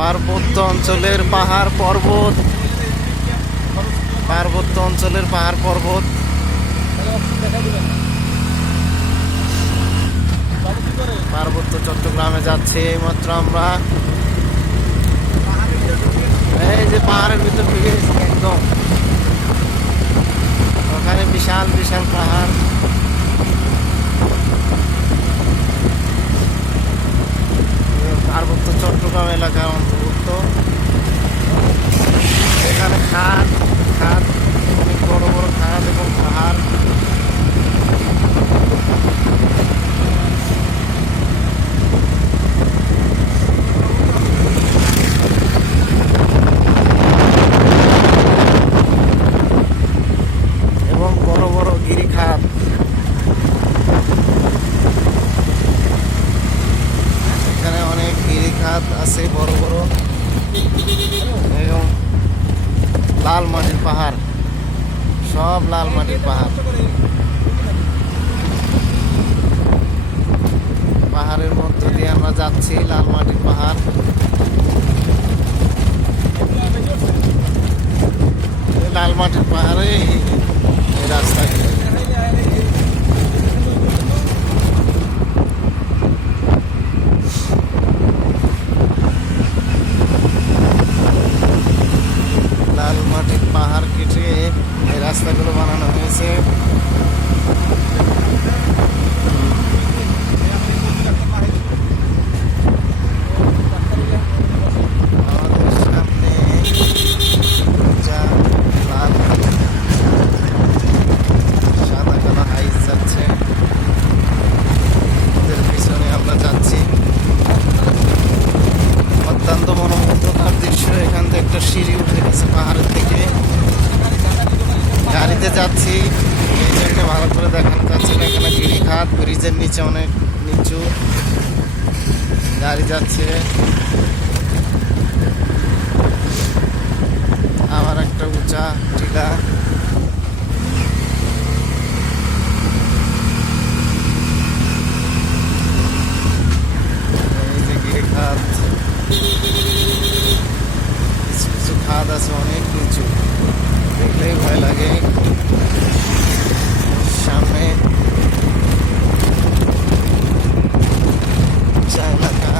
পার্বত্য অঞ্চলের পাহাড় পর্বত, পার্বত্য অঞ্চলের পাহাড় পর্বত। পার্বত্য চট্টগ্রামে যাচ্ছে এইমাত্র আমরা। এই যে পাহাড়ের ভিতর ঢুকে গেছি একদম, ওখানে বিশাল বিশাল পাহাড়। পার্বত্য চট্টগ্রাম এলাকার অন্তর্ভুক্ত। এখানে খাদ খাদ, অনেক বড় বড় খাদ এবং পাহাড়। এবং বড় বড় গিরিখাত। এখানে অনেক গিরিখাত আছে বড় বড়, এবং লাল মাটির পাহাড়, সব লাল মাটির পাহাড়। পাহাড়ের মধ্য দিয়ে আমরা যাচ্ছি, লাল মাটির পাহাড়। লাল মাটির পাহাড়ে এই রাস্তা। লাল মাটির পাহাড় কেটে এই রাস্তাগুলো বানানো হয়েছে। আমাদের সামনে লাল সাদা কালো হাইস যাচ্ছে, ওদের পিছনে আমরা যাচ্ছি। অত্যন্ত মনোমুগ্ধকর দৃশ্য। এখান থেকে একটা সিঁড়ি উঠে গেছে পাহাড়ের থেকে। গাড়িতে যাচ্ছি, এই জন্য ভালো করে দেখানো যাচ্ছে না। এখানে গিরিখাত, ব্রিজের নিচে অনেক নিচু, গাড়ি যাচ্ছে। আবার একটা উঁচা টিলা। এই যে গিরিখাত, কিছু কিছু খাদ আছে অনেক নিচু, দেখলেই ভয় লাগে। সামনে এলাকা।